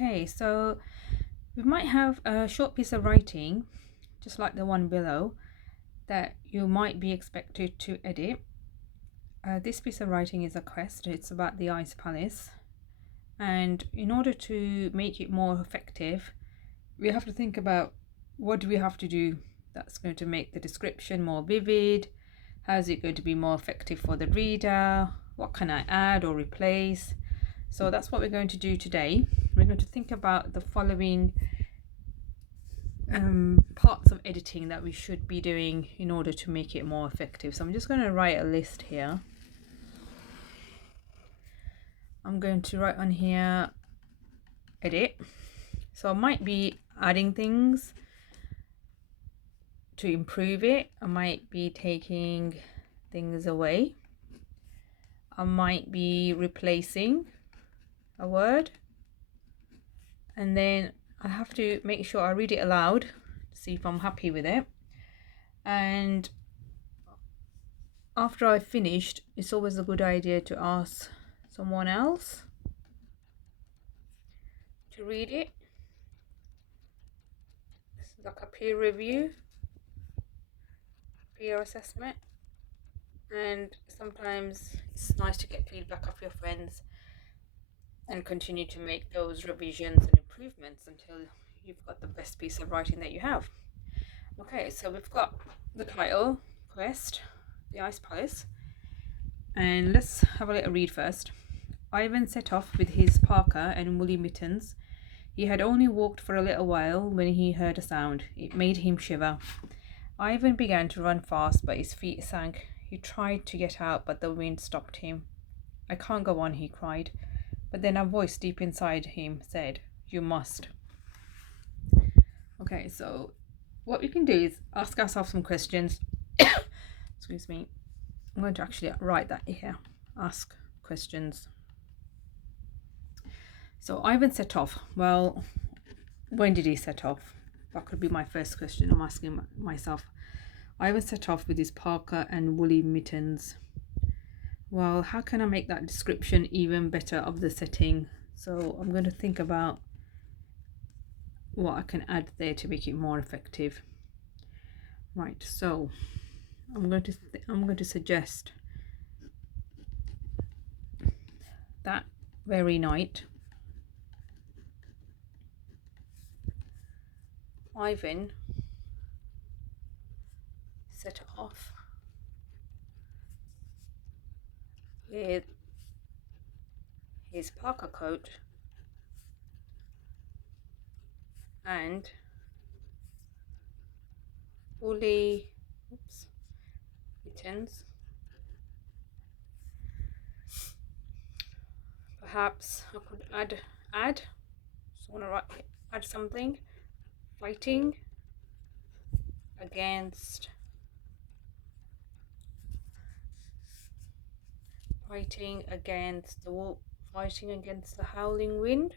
Okay, so we might have a short piece of writing, just like the one below, that you might be expected to edit. This piece of writing is a quest. It's about the Ice Palace. And in order to make it more effective, we have to think about what do we have to do that's going to make the description more vivid. How is it going to be more effective for the reader? What can I add or replace? So that's what we're going to do today. We're going to think about the following parts of editing that we should be doing in order to make it more effective. So I'm just going to write a list here. I'm going to write on here edit. So I might be adding things to improve it. I might be taking things away. I might be replacing a word, and then I have to make sure I read it aloud to see if I'm happy with it. And after I've finished, it's always a good idea to ask someone else to read it. This is like a peer review, peer assessment, and sometimes it's nice to get feedback of your friends and continue to make those revisions and improvements until you've got the best piece of writing that you have. Okay, so we've got the title, Quest, the Ice Palace, and let's have a little read first. Ivan set off with his parka and woolly mittens. He had only walked for a little while when he heard a sound. It made him shiver. Ivan began to run fast, but his feet sank. He tried to get out, but the wind stopped him. I can't go on, he cried. But then a voice deep inside him said, "You must." Okay, so what we can do is ask ourselves some questions. Excuse me. I'm going to actually write that here. Ask questions. So Ivan set off. Well, when did he set off? That could be my first question I'm asking myself. Ivan set off with his parka and woolly mittens. Well, how can I make that description even better of the setting? So I'm going to think about what I can add there to make it more effective. Right, so I'm going to suggest that very night Ivan set off with his parka coat and woolly mittens. Perhaps I could add. Just want to add something. Fighting against the howling wind.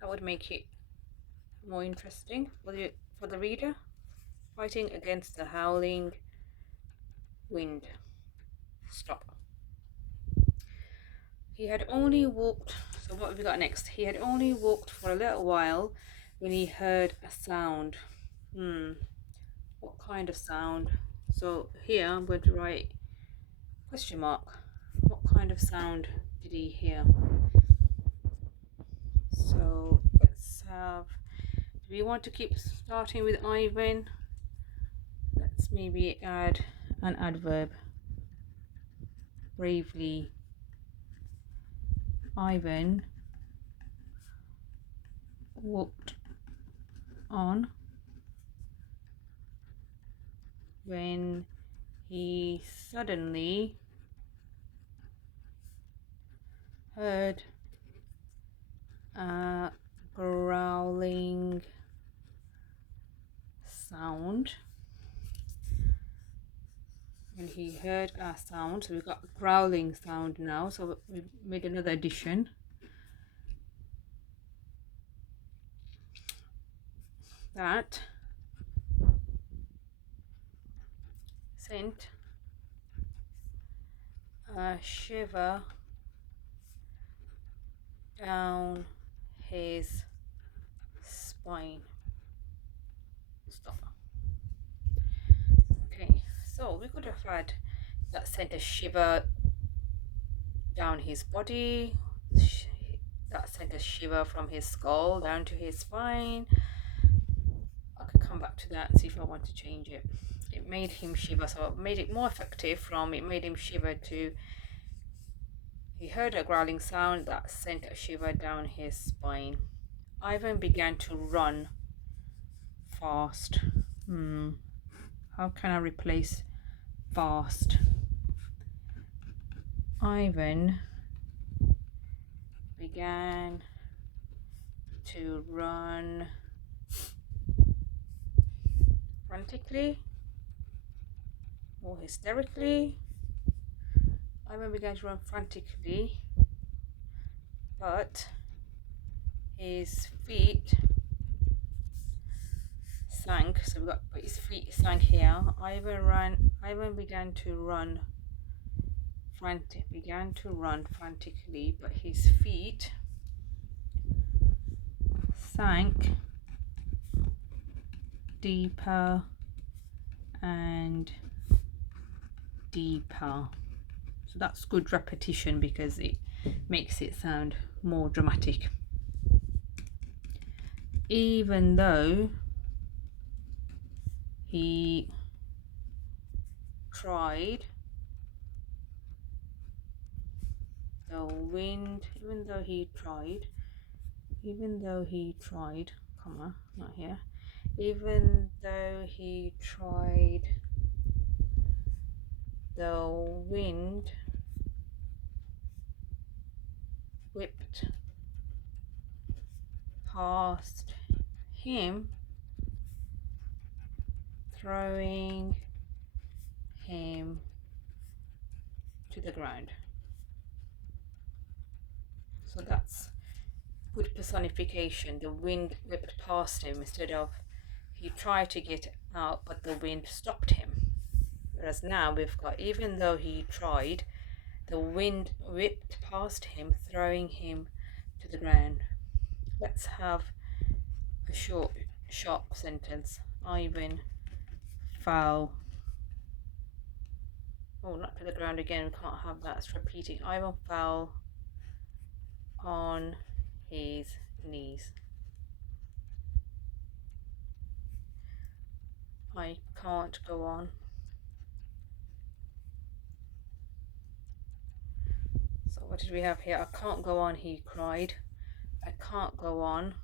That would make it more interesting for the reader. Fighting against the howling wind. Stop. He had only walked. So what have we got next? He had only walked for a little while when he heard a sound. What kind of sound? So here I'm going to write question mark. What kind of sound did he hear? So let's have, do we want to keep starting with Ivan? Let's maybe add an adverb. Bravely. Ivan walked on when he suddenly heard a growling sound. When he heard a sound, so we've got growling sound now, so we made another addition. That sent a shiver down his spine. Stop. Okay, so we could have had that sent a shiver down his body, that sent a shiver from his skull down to his spine. I can come back to that and see if I want to change it. It made him shiver, so I made it more effective from it made him shiver to he heard a growling sound that sent a shiver down his spine. Ivan began to run fast. How can I replace fast? Ivan began to run frantically or hysterically. Ivan began to run frantically, but his feet sank. So we got his feet sank here. Ivan began to run frantically, but his feet sank deeper and deeper. So that's good repetition because it makes it sound more dramatic. Even though he tried, the wind, even though he tried, comma, not here, even though he tried, the wind whipped past him, throwing him to the ground. So that's good personification. The wind whipped past him instead of he tried to get out, but the wind stopped him. Whereas now we've got even though he tried, the wind whipped past him, throwing him to the ground. Let's have a short, sharp sentence. Ivan fell. Oh, not to the ground again. We can't have that. It's repeating. Ivan fell on his knees. I can't go on. So what did we have here? I can't go on, he cried. I can't go on,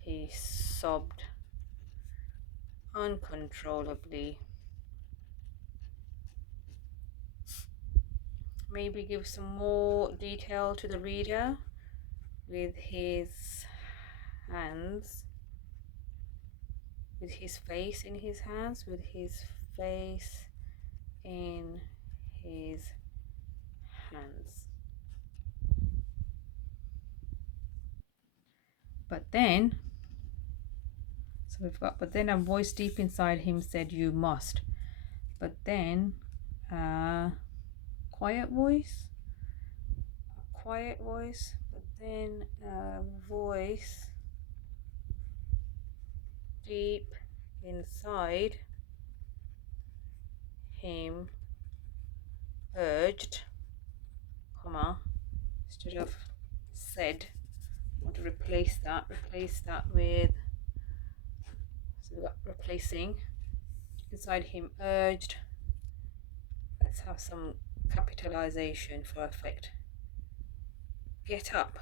he sobbed uncontrollably. Maybe give some more detail to the reader with his hands, with his face in his hands, with his face in his hands. But then, so we've got, but then a voice deep inside him said, you must. But then, quiet voice, but then a voice deep inside him urged, comma, instead of said. I want to replace that with, so we've got replacing, inside him urged. Let's have some capitalization for effect. Get up,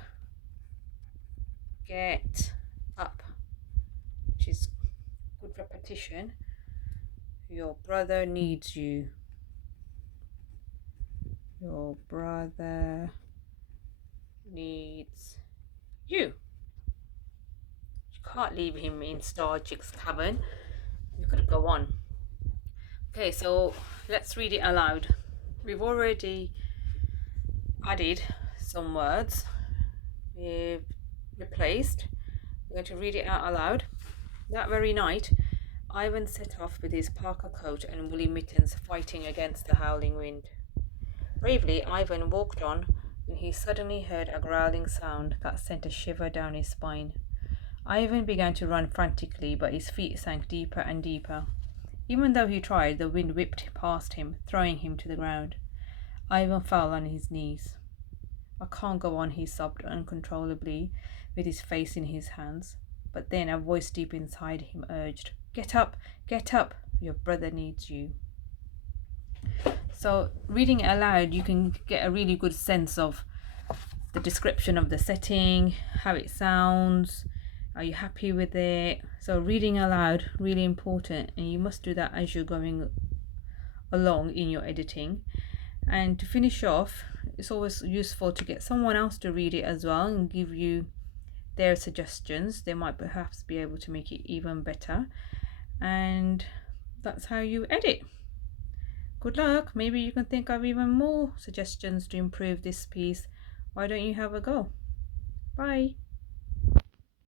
which is good repetition. Your brother needs you. Your brother needs you. You can't leave him in Starchick's cabin. You've got to go on. Okay, so let's read it aloud. We've already added some words. We've replaced. We're going to read it out aloud. That very night, Ivan set off with his parka coat and woolly mittens, fighting against the howling wind. Bravely, Ivan walked on when he suddenly heard a growling sound that sent a shiver down his spine. Ivan began to run frantically, but his feet sank deeper and deeper. Even though he tried, the wind whipped past him, throwing him to the ground. Ivan fell on his knees. "I can't go on," he sobbed uncontrollably, with his face in his hands. But then a voice deep inside him urged, "Get up, get up, your brother needs you." So reading it aloud, you can get a really good sense of the description of the setting, how it sounds, are you happy with it? So reading aloud, really important, and you must do that as you're going along in your editing. And to finish off, it's always useful to get someone else to read it as well and give you their suggestions. They might perhaps be able to make it even better. And that's how you edit. Good luck. Maybe you can think of even more suggestions to improve this piece. Why don't you have a go? Bye.